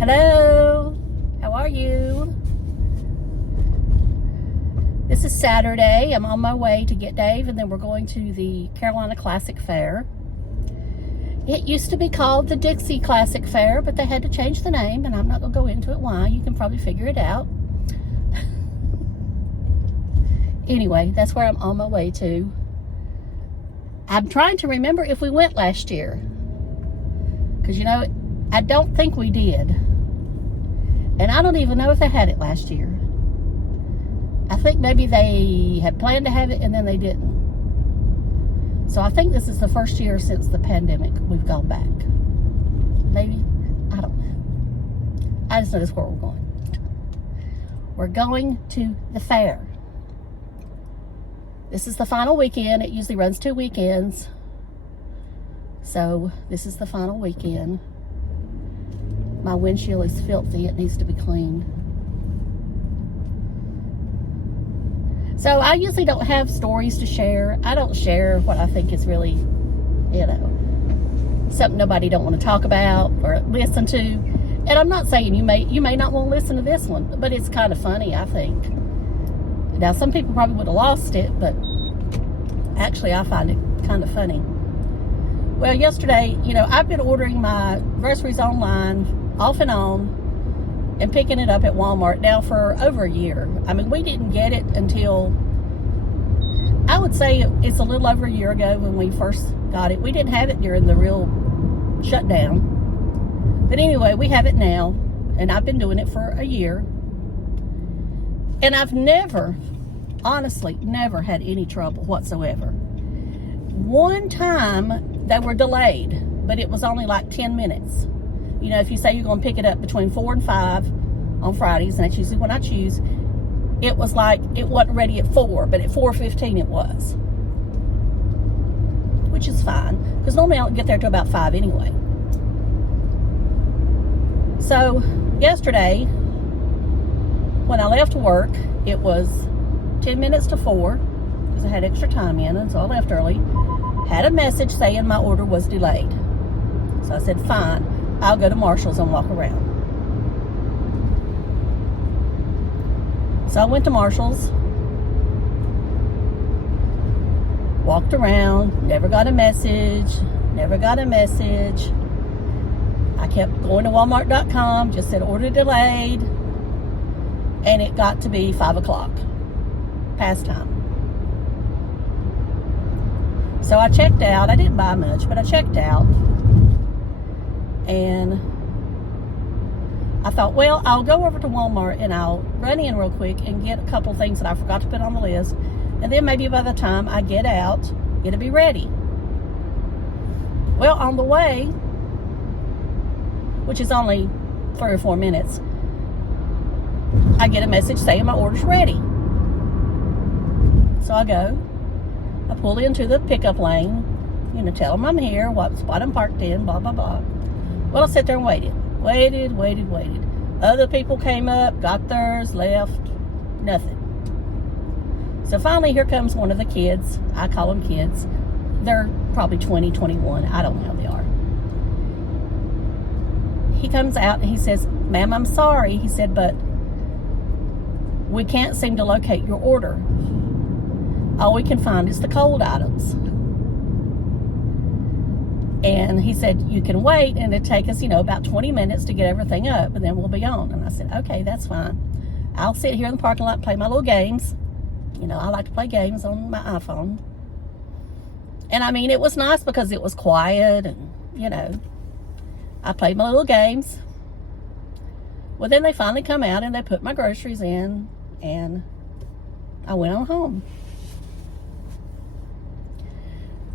Hello, how are you? This is Saturday. I'm on my way to get Dave, and then we're going to the Carolina Classic Fair. It used to be called the Dixie Classic Fair, but they had to change the name, and I'm not going to go into it why. You can probably figure it out. Anyway, that's where I'm on my way to. I'm trying to remember if we went last year, because, you know, I don't think we did. And I don't even know if they had it last year. I think maybe they had planned to have it and then they didn't. So I think this is the first year since the pandemic we've gone back. Maybe? I don't know. I just know that's where we're going. We're going to the fair. This is the final weekend. It usually runs 2 weekends. So this is the final weekend. My windshield is filthy. It needs to be cleaned. So I usually don't have stories to share. I don't share what I think is really, you know, something nobody don't want to talk about or listen to. And I'm not saying you may not want to listen to this one, but it's kind of funny, I think. Now, some people probably would have lost it, but actually I find it kind of funny. Well, yesterday, you know, I've been ordering my groceries online off and on and picking it up at Walmart now for over a year. I mean, we didn't get it until, I would say it's a little over a year ago when we first got it. We didn't have it during the real shutdown. But anyway, we have it now, and I've been doing it for a year. And I've never, honestly, never had any trouble whatsoever. One time they were delayed, but it was only like 10 minutes. You know, if you say you're going to pick it up between 4 and 5 on Fridays, and that's usually when I choose, it was like it wasn't ready at 4, but at 4:15 it was. Which is fine, because normally I don't get there till about 5 anyway. So, yesterday, when I left work, it was 10 minutes to 4, because I had extra time in, and so I left early. Had a message saying my order was delayed. So I said, fine, I'll go to Marshall's and walk around. So I went to Marshall's, walked around, never got a message. I kept going to Walmart.com, just said order delayed, and it got to be 5 o'clock, past time. So I checked out. I didn't buy much, but I checked out. And I thought, well, I'll go over to Walmart and I'll run in real quick and get a couple things that I forgot to put on the list. And then maybe by the time I get out, it'll be ready. Well, on the way, which is only 3 or 4 minutes, I get a message saying my order's ready. So I go. I pull into the pickup lane, you know, tell them I'm here, what spot I'm parked in, blah, blah, blah. Well, I sat there and waited. Other people came up, got theirs, left, nothing. So finally, here comes one of the kids. I call them kids. They're probably 20, 21. I don't know how they are. He comes out and he says, ma'am, I'm sorry. He said, but we can't seem to locate your order. All we can find is the cold items. And he said, you can wait, and it'll take us, you know, about 20 minutes to get everything up, and then we'll be on. And I said, okay, that's fine. I'll sit here in the parking lot and play my little games. You know, I like to play games on my iPhone. And I mean, it was nice because it was quiet, and, you know, I played my little games. Well, then they finally come out, and they put my groceries in, and I went on home.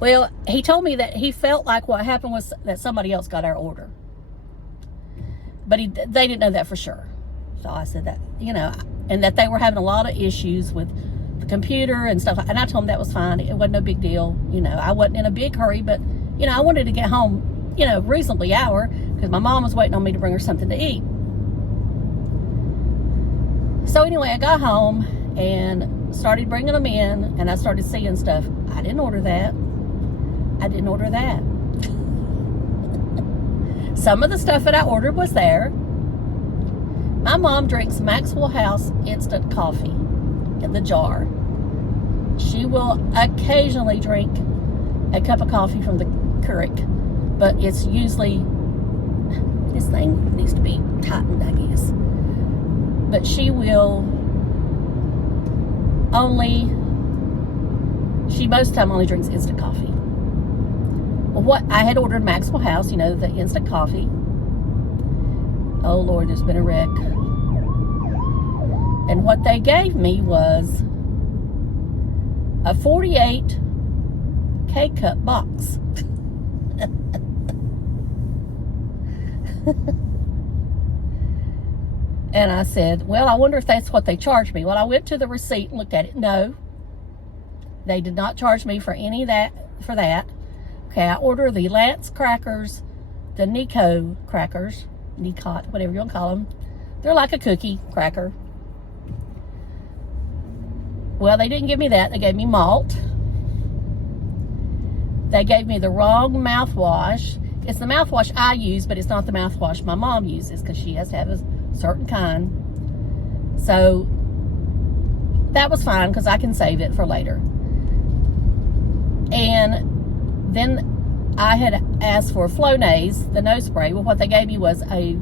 Well, he told me that he felt like what happened was that somebody else got our order. But they didn't know that for sure. So I said that, you know, and that they were having a lot of issues with the computer and stuff. And I told him that was fine. It wasn't no big deal. You know, I wasn't in a big hurry, but, you know, I wanted to get home, you know, reasonably hour because my mom was waiting on me to bring her something to eat. So anyway, I got home and started bringing them in, and I started seeing stuff. I didn't order that. Some of the stuff that I ordered was there. My mom drinks Maxwell House instant coffee in the jar. She will occasionally drink a cup of coffee from the Keurig, but it's usually, this thing needs to be tightened, I guess. But she will she most of the time only drinks instant coffee. Well, I had ordered Maxwell House, the instant coffee. Oh Lord, there's been a wreck. And what they gave me was a 48 K-cup box. And I said, well, I wonder if that's what they charged me. Well, I went to the receipt and looked at it. No, they did not charge me for any of that, for that. Okay, I ordered the Lance crackers, the Nico crackers, Nicot, whatever you want to call them. They're like a cookie cracker. Well, they didn't give me that. They gave me malt. They gave me the wrong mouthwash. It's the mouthwash I use, but it's not the mouthwash my mom uses because she has to have a certain kind. So that was fine because I can save it for later. And then I had asked for Flonase, the nose spray. Well, what they gave me was a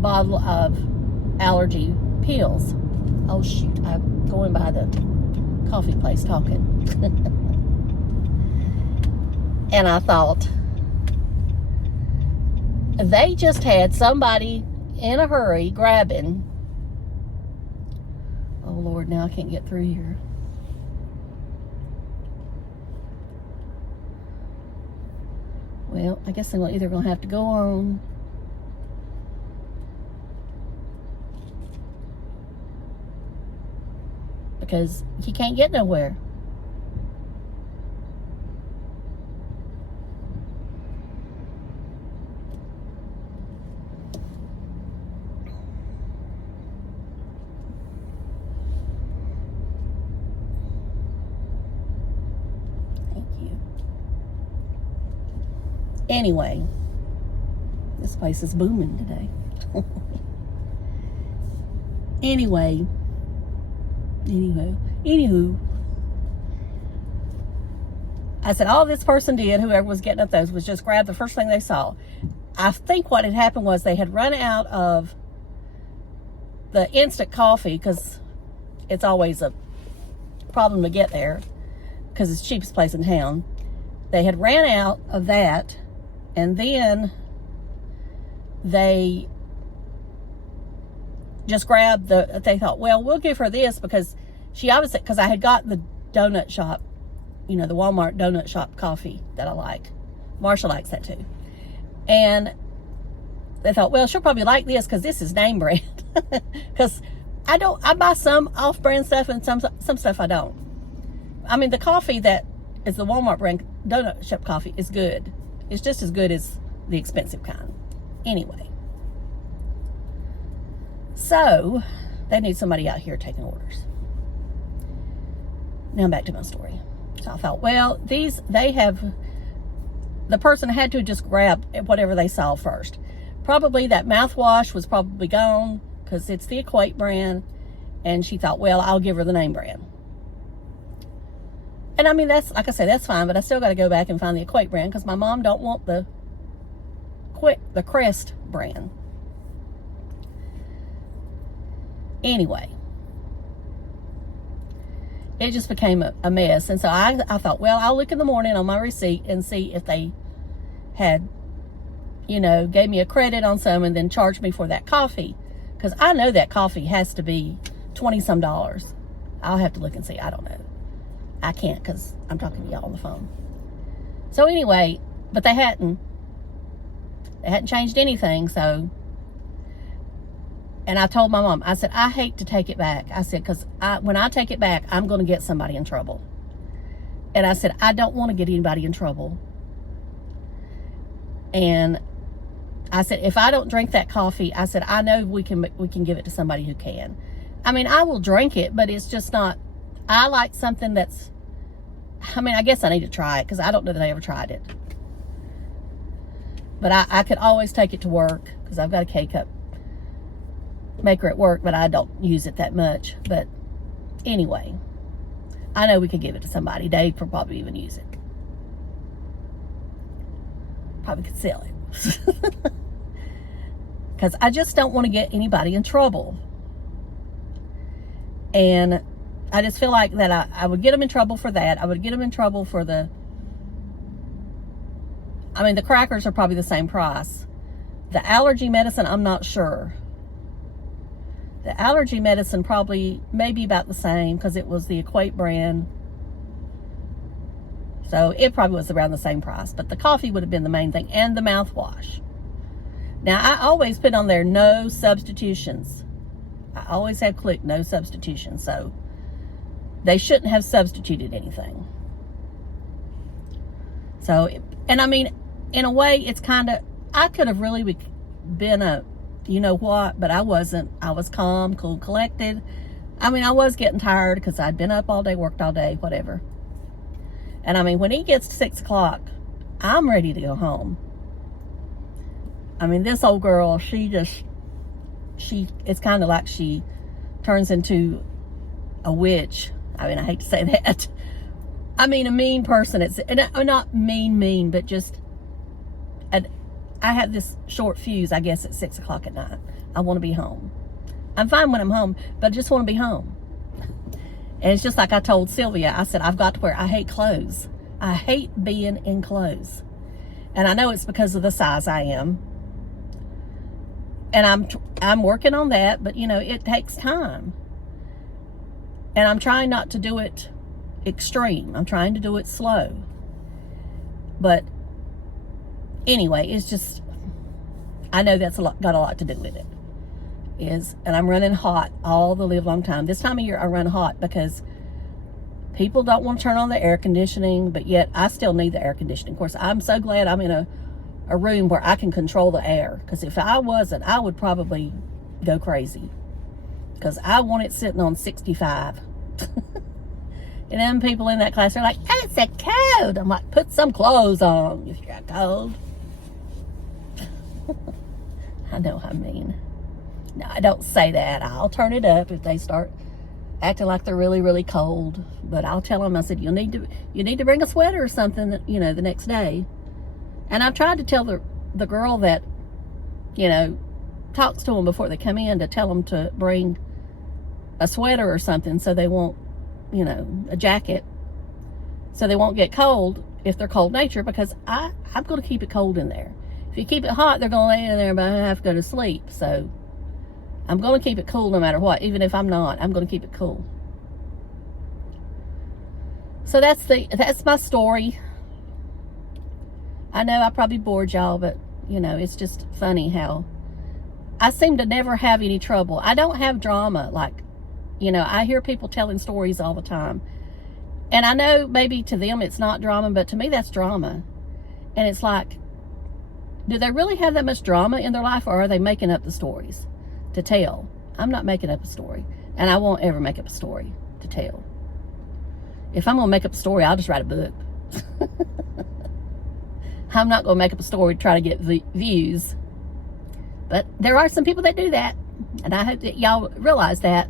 bottle of allergy pills. Oh shoot, I'm going by the coffee place talking. And I thought, they just had somebody in a hurry grabbing. Oh Lord, now I can't get through here. Well, I guess I'm either going to have to go on. Because you can't get nowhere. Anyway, this place is booming today. Anywho, I said all this person did, whoever was getting up those, was just grab the first thing they saw. I think what had happened was they had run out of the instant coffee, because it's always a problem to get there because it's the cheapest place in town. They had ran out of that. And then they just grabbed they thought, well, we'll give her this because she obviously, because I had got the donut shop, the Walmart donut shop coffee that I like. Marsha likes that too. And they thought, well, she'll probably like this because this is name brand. Because I buy some off-brand stuff and some stuff I don't. I mean, the coffee that is the Walmart brand donut shop coffee is good. It's just as good as the expensive kind. Anyway. So, they need somebody out here taking orders. Now back to my story. So I thought, well, the person had to just grab whatever they saw first. Probably that mouthwash was probably gone because it's the Equate brand. And she thought, well, I'll give her the name brand. And I mean, that's, like I said, that's fine, but I still got to go back and find the Equate brand because my mom don't want the Crest brand. Anyway, it just became a mess. And so I thought, well, I'll look in the morning on my receipt and see if they had, gave me a credit on some and then charged me for that coffee. Because I know that coffee has to be $20-some. I'll have to look and see. I don't know. I can't because I'm talking to y'all on the phone. So anyway, but they hadn't changed anything. So, and I told my mom, I said, I hate to take it back. I said, because when I take it back, I'm going to get somebody in trouble. And I said, I don't want to get anybody in trouble. And I said, if I don't drink that coffee, I said, I know we can give it to somebody who can. I mean, I will drink it, but it's just not, I like something that's, I guess I need to try it because I don't know that I ever tried it. But I could always take it to work because I've got a K-cup maker at work, but I don't use it that much. But anyway, I know we could give it to somebody. Dave could probably even use it. Probably could sell it. Because I just don't want to get anybody in trouble. And I just feel like that I would get them in trouble for that. I would get them in trouble for the crackers are probably the same price. The allergy medicine, I'm not sure. The allergy medicine probably maybe about the same because it was the Equate brand. So it probably was around the same price. But the coffee would have been the main thing, and the mouthwash. Now, I always put on there no substitutions. I always have clicked no substitutions. So they shouldn't have substituted anything. So, and I mean, in a way, it's kind of, I could have really been a, you know what, but I wasn't. I was calm, cool, collected. I mean, I was getting tired because I'd been up all day, worked all day, whatever. And I mean, when he gets to 6 o'clock, I'm ready to go home. I mean, this old girl, it's kind of like she turns into a witch. I mean, I hate to say that. I mean, a mean person. It's not mean, but just, I have this short fuse, I guess, at 6 o'clock at night. I want to be home. I'm fine when I'm home, but I just want to be home. And it's just like I told Sylvia, I said, I've got to wear, I hate clothes. I hate being in clothes. And I know it's because of the size I am. And I'm working on that, but you know, it takes time. And I'm trying not to do it extreme. I'm trying to do it slow. But anyway, it's just, I know that's got a lot to do with it. And I'm running hot all the live long time. This time of year I run hot because people don't want to turn on the air conditioning, but yet I still need the air conditioning. Of course, I'm so glad I'm in a room where I can control the air, because if I wasn't, I would probably go crazy, because I want it sitting on 65. And then people in that class are like, it's a cold. I'm like, put some clothes on if you're cold. I know I mean. No, I don't say that. I'll turn it up if they start acting like they're really, really cold. But I'll tell them, I said, you need to bring a sweater or something, you know, the next day. And I've tried to tell the girl that, you know, talks to them before they come in, to tell them to bring a sweater or something so they won't, you know, a jacket, so they won't get cold if they're cold nature, because I'm going to keep it cold in there. If you keep it hot, they're going to lay in there and have to go to sleep. So I'm going to keep it cool no matter what. Even if I'm not, I'm going to keep it cool. So that's my story. I know I probably bored y'all, but you know, it's just funny how I seem to never have any trouble. I don't have drama. Like, you know, I hear people telling stories all the time. And I know maybe to them it's not drama, but to me that's drama. And it's like, do they really have that much drama in their life, or are they making up the stories to tell? I'm not making up a story, and I won't ever make up a story to tell. If I'm going to make up a story, I'll just write a book. I'm not going to make up a story to try to get views. But there are some people that do that, and I hope that y'all realize that.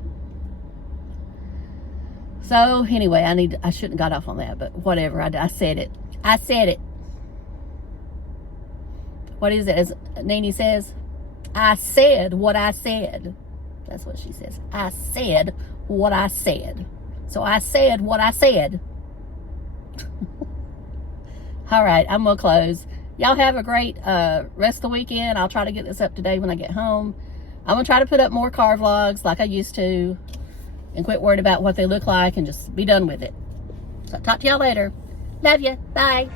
So anyway, I shouldn't have got off on that, but whatever. I said it. I said it. What is it, as Nene says? I said what I said. That's what she says. I said what I said. So I said what I said. All right, I'm going to close. Y'all have a great rest of the weekend. I'll try to get this up today when I get home. I'm going to try to put up more car vlogs like I used to, and quit worrying about what they look like and just be done with it. So I'll talk to y'all later. Love you. Bye.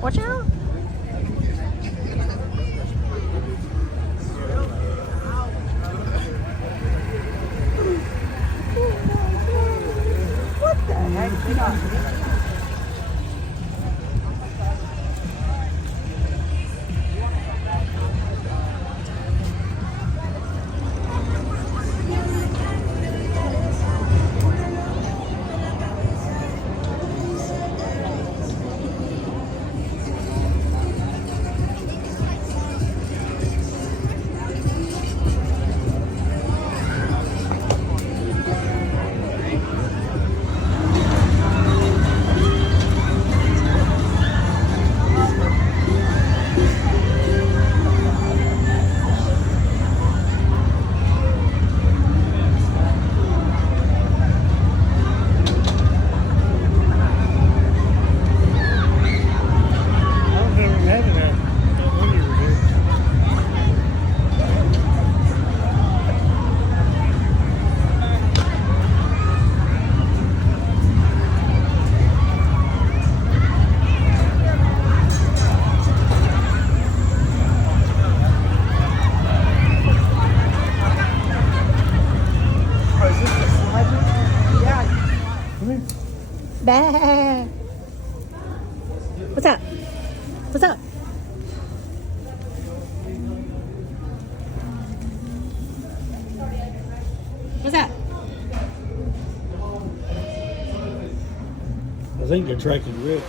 Watch out. What the heck? Bah. What's up? What's up? What's up? I think they're tracking red.